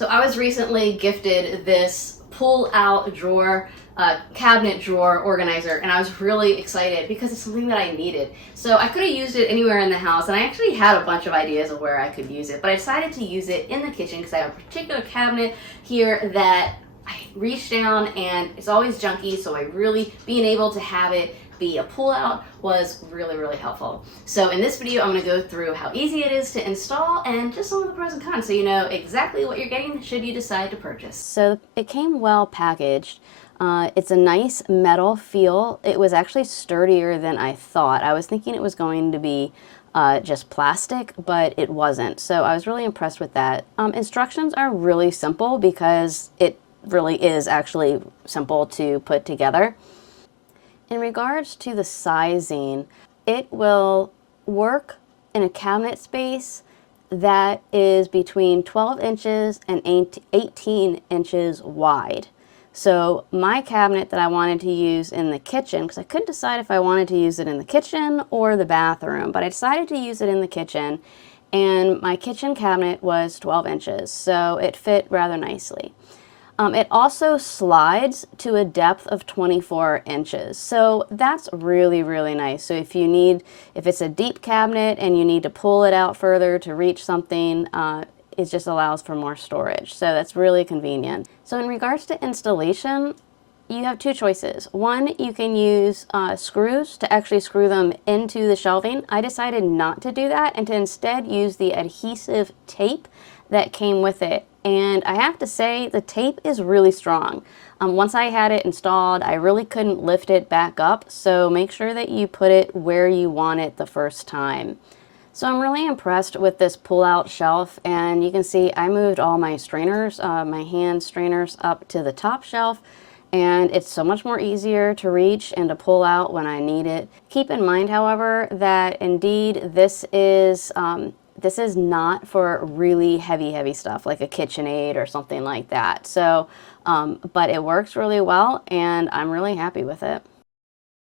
So I was recently gifted this pull-out drawer, cabinet drawer organizer, and I was really excited because it's something that I needed. So I could have used it anywhere in the house, and I actually had a bunch of ideas of where I could use it, but I decided to use it in the kitchen because I have a particular cabinet here that I reach down and it's always junky, so being able to have it be a pull out was really, really helpful. So in this video, I'm going to go through how easy it is to install and just some of the pros and cons so you know exactly what you're getting should you decide to purchase. So it came well packaged. It's a nice metal feel. It was actually sturdier than I thought. I was thinking it was going to be just plastic, but it wasn't. So I was really impressed with that. Instructions are really simple because it really is actually simple to put together. In regards to the sizing, it will work in a cabinet space that is between 12 inches and 18 inches wide. So my cabinet that I wanted to use in the kitchen, because I couldn't decide if I wanted to use it in the kitchen or the bathroom, but I decided to use it in the kitchen, and my kitchen cabinet was 12 inches, so it fit rather nicely. It also slides to a depth of 24 inches. So that's really, really nice. So if it's a deep cabinet and you need to pull it out further to reach something, it just allows for more storage. So that's really convenient. So in regards to installation, you have two choices. One, you can use screws to actually screw them into the shelving. I decided not to do that and to instead use the adhesive tape that came with it. And I have to say, the tape is really strong. Once I had it installed, I really couldn't lift it back up, so make sure that you put it where you want it the first time. So I'm really impressed with this pull-out shelf, and you can see I moved all my strainers, my hand strainers, up to the top shelf, and it's so much more easier to reach and to pull out when I need it. Keep in mind, however, that indeed this is not for really heavy stuff like a KitchenAid or something like that. So, but it works really well and I'm really happy with it.